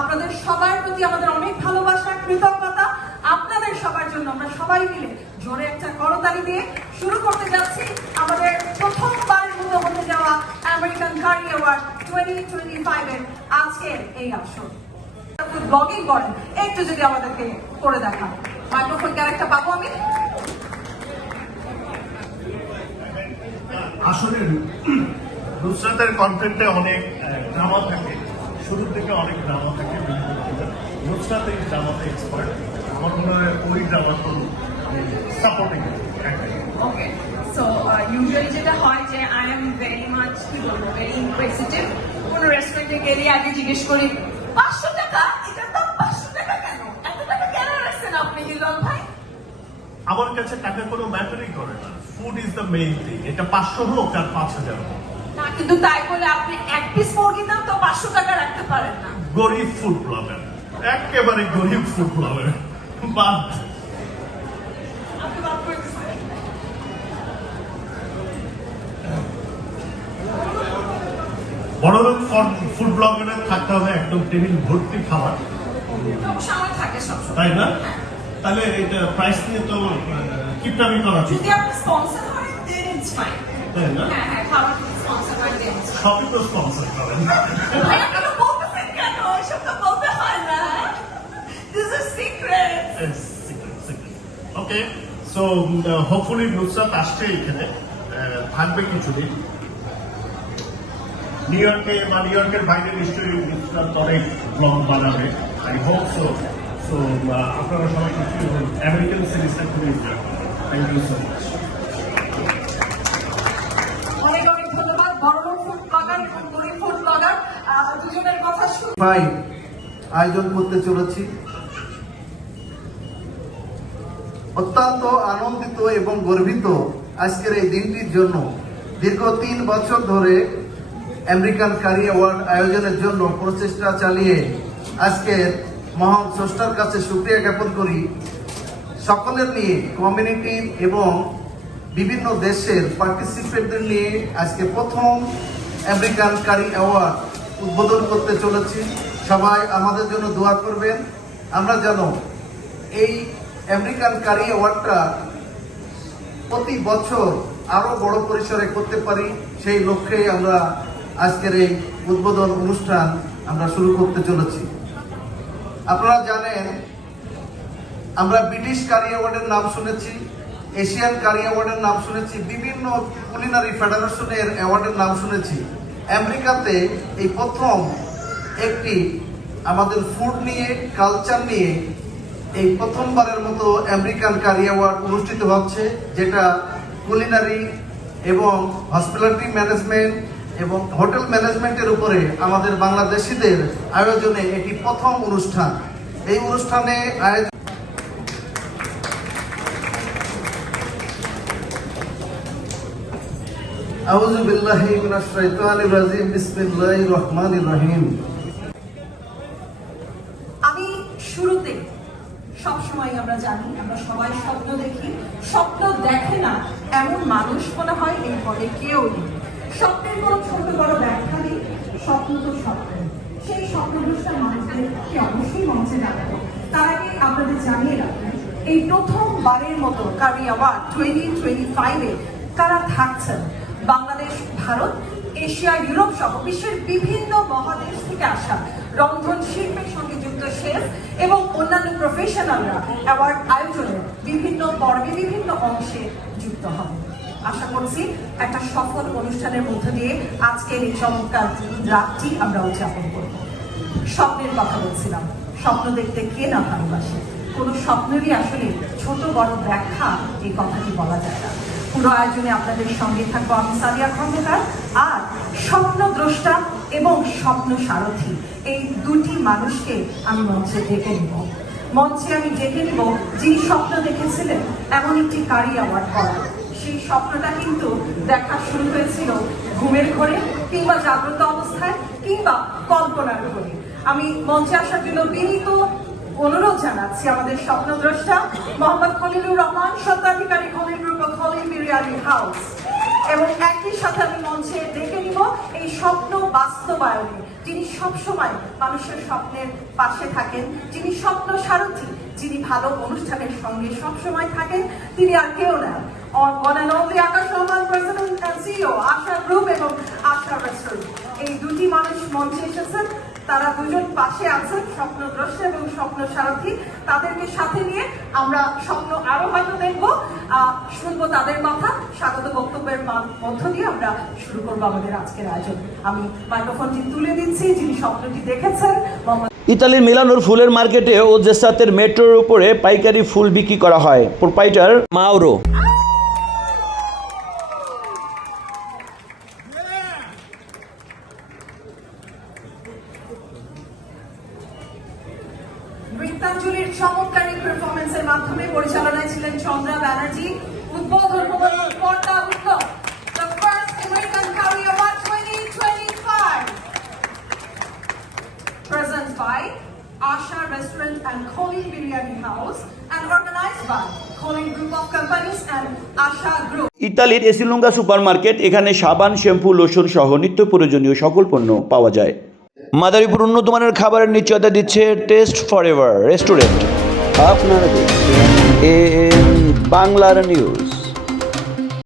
আপনাদের সবার প্রতি আমাদের অনেক ভালোবাসা, কৃতজ্ঞতা। আপনাদের সবার জন্য আমরা সবাই মিলে জোরে একটা করতালি দিয়ে শুরু করতে যাচ্ছি আমাদের প্রথমবারের মতো হতে যাওয়া American curry award twenty twenty ফাইভের আজকের এই আসর। ব্লগিং করেন, একটু যদি আমাদেরকে করে দেখান। মাইক্রোফোন ক্যারেক্টার পাবো আমি? আসলে নুসরাতের কন্টেন্টে অনেক ড্রামা থাকে। শুরু থেকে অনেক ড্রামা থাকে নুসরাত এই ড্রামাতে এক্সপার্ট আমার মনে হয় ওই ড্রামা তো সাপোর্টিং ওকে সো ইউজুয়ালি যেটা হয় যে আই এম ভেরি মাচ কি বলব ভেরি ইনকুয়েসিটিভ কোনো রেস্টুরেন্টে গেলে আগে জিজ্ঞেস করি পাঁচশো টাকা? এটার দাম পাঁচশো টাকা কেন? এত টাকা কেন রাখছেন আপনি হিলন ভাই? আমার কাছে টাকা কোনো ম্যাটারই করে না। Food is the main thing এটা পাঁচশো হোক আর পাঁচ হাজার হোক। কিন্তু তাই বলে আপনি এক পিস মুরগির দাম তো পাঁচশো টাকা রাখতে পারেন না। গরিব ফুড ব্লগার একেবারে গরিব ফুড ব্লগার বাদ আপনি বাদ করে দিচ্ছেন। বড় লোক ফুড থাকতে হবে একদম টেবিল ভর্তি খাবার। তাই না? তাহলে এটা প্রাইস নিয়ে তো কিপটামি করা ঠিক যদি আপনি স্পন্সর হয় দেন ইটস ফাইন তাই না? হ্যাঁ হ্যাঁ খাবার স্পন্সর হয় দেন ইটস সবই তো স্পন্সর করেন ওকে সো হোপফুলি নুসরাত আসছে এখানে। থাকবে কিছুদিন। নিউ ইয়র্কে বা নিউ ইয়র্কের বাইরে নিশ্চয়ই নুসরাত অনেক ব্লগ বানাবে। আই হোপ সো সো আপনারা সবাই কিছু আমেরিকান সিরিজটা খুবই enjoy thank you so much অনেক অনেক ধন্যবাদ বড় ফুড ব্লগার এবং গরিব ফুড ব্লগার দুজনের কথা শুনে ভাই আয়োজন করতে চলেছি। অত্যন্ত আনন্দিত এবং গর্বিত আজকের এই দিনটির জন্য দীর্ঘ তিন বছর ধরে আমেরিকান কারি অ্যাওয়ার্ড আয়োজনের জন্য প্রচেষ্টা চালিয়ে আজকে মহান স্রষ্টার কাছে সুক্রিয়া জ্ঞাপন করি। সকলের নিয়ে কমিউনিটির এবং বিভিন্ন দেশের পার্টিসিপেন্টদের নিয়ে আজকে প্রথম আমেরিকান কারি অ্যাওয়ার্ড উদ্বোধন করতে চলেছি। সবাই আমাদের জন্য দোয়া করবেন। আমরা যেন এই আমেরিকান কারি অ্যাওয়ার্ডটা প্রতি বছর আরও বড় পরিসরে করতে পারি, সেই লক্ষ্যেই আমরা আজকের এই উদ্বোধন অনুষ্ঠান আমরা শুরু করতে চলেছি। আপনারা জানেন, আমরা ব্রিটিশ কারি অ্যাওয়ার্ডের নাম শুনেছি, এশিয়ান কারি অ্যাওয়ার্ডের নাম শুনেছি, বিভিন্ন কুলিনারি ফেডারেশনের অ্যাওয়ার্ডের নাম শুনেছি। আমেরিকাতে এই প্রথম একটি আমাদের ফুড নিয়ে কালচার নিয়ে এই প্রথমবারের মতো আমেরিকান কারি অ্যাওয়ার্ড অনুষ্ঠিত হচ্ছে, যেটা কুলিনারি এবং হসপিটালিটি ম্যানেজমেন্ট এবং হোটেল ম্যানেজমেন্টের উপরে আমাদের বাংলাদেশিদের আয়োজনে এটি প্রথম অনুষ্ঠান। এই অনুষ্ঠানে আয়োজন আউযু বিল্লাহি মিনাশ শাইতানির রাজিম, বিসমিল্লাহির রহমানির রহিম। আমি শুরুতে সবসময় আমরা জানি, আমরা সবাই স্বপ্ন দেখি। স্বপ্ন দেখে না, এমন মানুষ মনে হয় এই পদে কেউ নেই। স্বপ্নের কোনো ছোট বড় ব্যাখ্যা নেই, স্বপ্ন তো স্বপ্ন সেই স্বপ্নদৃষ্টা মানুষদেরকে অবশ্যই মঞ্চে ডাকবো তার আগে আপনাদের জানিয়ে রাখবেন এই প্রথমবারের মতো কারি অ্যাওয়ার্ড টোয়েন্টি টোয়েন্টি ফাইভে কারা থাকছেন? বাংলাদেশ, ভারত, এশিয়া, ইউরোপ সহ বিশ্বের বিভিন্ন মহাদেশ থেকে আসা রন্ধন শিল্পের সঙ্গে যুক্ত শেফ এবং অন্যান্য প্রফেশনালরা অ্যাওয়ার্ড আয়োজনের বিভিন্ন পর্বে বিভিন্ন অংশে যুক্ত হবে আশা করছি একটা সফল অনুষ্ঠানের মধ্য দিয়ে আজকের এই চমৎকার রাতটি আমরা উদযাপন করব। স্বপ্নের কথা বলছিলাম। স্বপ্ন দেখতে কে না ভালোবাসে? কোনো স্বপ্নেরই আসলে ছোট বড় ব্যাখ্যা এই কথাটি বলা যায় না। পুরো আয়োজনে আপনাদের সঙ্গে থাকব আমি সাদিয়া খন্দকার আর স্বপ্ন দ্রষ্টা এবং স্বপ্ন সারথী এই দুটি মানুষকে আমি মঞ্চে ডেকে নিব। মঞ্চে আমি ডেকে নিব যিনি স্বপ্ন দেখেছিলেন, এমন একটি কারি অ্যাওয়ার্ড করা সেই স্বপ্নটা কিন্তু দেখা শুরু হয়েছিল ঘুমের ঘরে কিংবা জাগ্রত অবস্থায় কিংবা কল্পনার ঘরে। আমি মঞ্চে আসার জন্য বিনীত অনুরোধ জানাচ্ছি আমাদের স্বপ্নদ্রষ্টা মোহাম্মদ খলিলুর রহমান, স্বত্বাধিকারী খলিল গ্রুপ খলিল হাউস। এবং একই সাথে আমি মঞ্চে ডেকে নিব এই স্বপ্ন বাস্তবায়নে। যিনি সবসময় মানুষের স্বপ্নের পাশে থাকেন, যিনি স্বপ্ন সারথী, যিনি ভালো অনুষ্ঠানের সঙ্গে সবসময় থাকেন, তিনি আর কেউ না। গ্রুপ এবং এই দুটি মানুষ মঞ্চে এসেছেন। তারা দুজন পাশে আছেন স্বপ্নদ্রষ্টা এবং স্বপ্ন সারথী তাদেরকে সাথে নিয়ে আমরা স্বপ্ন আরও হয়তো দেখব। শুনব তাদের কথা। স্বাগত বক্তব্যের মধ্য দিয়ে আমরা শুরু করব আমাদের আজকের আয়োজন। আমি মাইক্রোফোনটি তুলে দিচ্ছি যিনি স্বপ্নটি দেখেছেন ইতালির মিলানোর ফুলের মার্কেটে ও জেসাতের মেট্রোর উপরে পাইকারি ফুল বিক্রি করা হয়। প্রোপাইটার মাওরো। বৃত্তাঞ্জলির চমৎকারী পারফরমেন্স মাধ্যমে পরিচালনায় ছিলেন চন্দ্রা ব্যানার্জি, উদ্বোধন ইতালির এসিলুঙ্গা সুপারমার্কেট, এখানে সাবান, শ্যাম্পু, লোশন সহ নিত্য প্রয়োজনীয় সকল পণ্য পাওয়া যায়। মাদারীপুর উন্নত মানের খাবারের নিশ্চয়তা দিচ্ছে টেস্ট ফর এভার রেস্টুরেন্ট। আপনারা দেখছেন এ বাংলার নিউজ